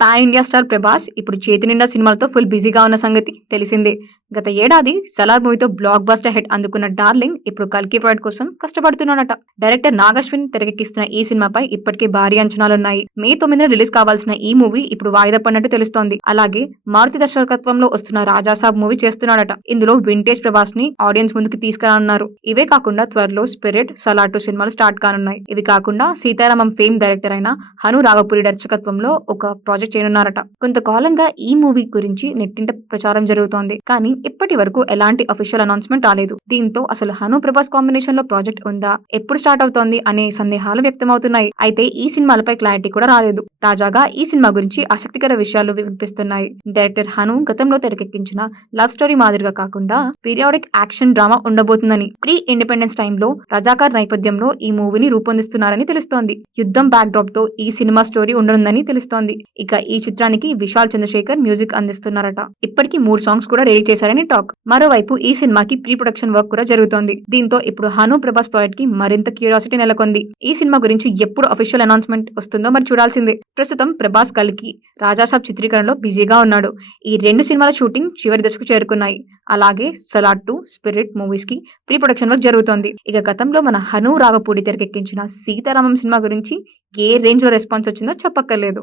Pan India star Prabhas ఇప్పుడు చేతి నిండా సినిమాలతో ఫుల్ బిజీగా ఉన్న సంగతి తెలిసిందే. గత ఏడాది సలార్ మూవీతో బ్లాక్ బస్టర్ హిట్ అందుకున్న డార్లింగ్ ఇప్పుడు కల్కి ప్రాజెక్ట్ కోసం కష్టపడుతున్నాడట. డైరెక్టర్ నాగశ్విన్ తెరకెక్కిస్తున్న ఈ సినిమాపై ఇప్పటికే భారీ అంచనాలున్నాయి. మే 9న రిలీజ్ కావాల్సిన ఈ మూవీ ఇప్పుడు వాయిదా పడినట్టు తెలుస్తోంది. అలాగే మారుతి దర్శకత్వంలో వస్తున్న రాజాసాబ్ మూవీ చేస్తున్నాడట. ఇందులో వింటేజ్ ప్రభాస్ ని ఆడియన్స్ ముందుకు తీసుకురానున్నారు. ఇవే కాకుండా త్వరలో స్పిరిట్, సలార్ 2 సినిమాలు స్టార్ట్ కానున్నాయి. ఇవి కాకుండా సీతారామం ఫేమ్ డైరెక్టర్ అయిన హను రాఘపూడి దర్శకత్వంలో ఒక ప్రాజెక్ట్ చేయనున్నారట. కొంతకాలంగా ఈ మూవీ గురించి నెట్టింట ప్రచారం జరుగుతోంది. కానీ ఇప్పటి వరకు ఎలాంటి అఫీషియల్ అనౌన్స్మెంట్ రాలేదు. దీంతో అసలు హను ప్రభాస్ కాంబినేషన్ లో ప్రాజెక్ట్ ఉందా, ఎప్పుడు స్టార్ట్ అవుతోంది అనే సందేహాలు వ్యక్తమవుతున్నాయి. అయితే ఈ సినిమాలపై క్లారిటీ కూడా రాలేదు. తాజాగా ఈ సినిమా గురించి ఆసక్తికర విషయాలు వినిపిస్తున్నాయి. డైరెక్టర్ హను గతంలో తెరకెక్కించిన లవ్ స్టోరీ మాదిరిగా కాకుండా పీరియాడిక్ యాక్షన్ డ్రామా ఉండబోతుందని, ప్రీ ఇండిపెండెన్స్ టైంలో రజాకార్ నేపథ్యంలో ఈ మూవీని రూపొందిస్తున్నారని తెలుస్తోంది. యుద్ధం బ్యాక్ డ్రాప్ తో ఈ సినిమా స్టోరీ ఉండనుందని తెలుస్తోంది. ఇక ఈ చిత్రానికి విశాల్ చంద్రశేఖర్ మ్యూజిక్ అందిస్తున్నారట. ఇప్పటికి 3 సాంగ్స్ కూడా రెడీ చేశారని టాక్. మరోవైపు ఈ సినిమాకి ప్రీ ప్రొడక్షన్ వర్క్ కూడా జరుగుతోంది. దీంతో ఇప్పుడు హను ప్రభాస్ ప్రాజెక్ట్ కి మరింత క్యూరియాసిటీ నెలకొంది. ఈ సినిమా గురించి ఎప్పుడు అఫీషియల్ అనౌన్స్మెంట్ వస్తుందో మరి చూడాల్సిందే. ప్రస్తుతం ప్రభాస్ కల్కి, రాజాసాబ్ చిత్రీకరణలో బిజీగా ఉన్నాడు. ఈ 2 సినిమాల షూటింగ్ చివరి దశకు చేరుకున్నాయి. అలాగే సలార్ 2, స్పిరిట్ మూవీస్ కి ప్రీ ప్రొడక్షన్ వర్క్ జరుగుతోంది. ఇక గతంలో మన హను రాఘపూడి తెరకెక్కించిన సీతారామం సినిమా గురించి ఏ రేంజ్ లో రెస్పాన్స్ వచ్చిందో చెప్పక్కర్లేదు.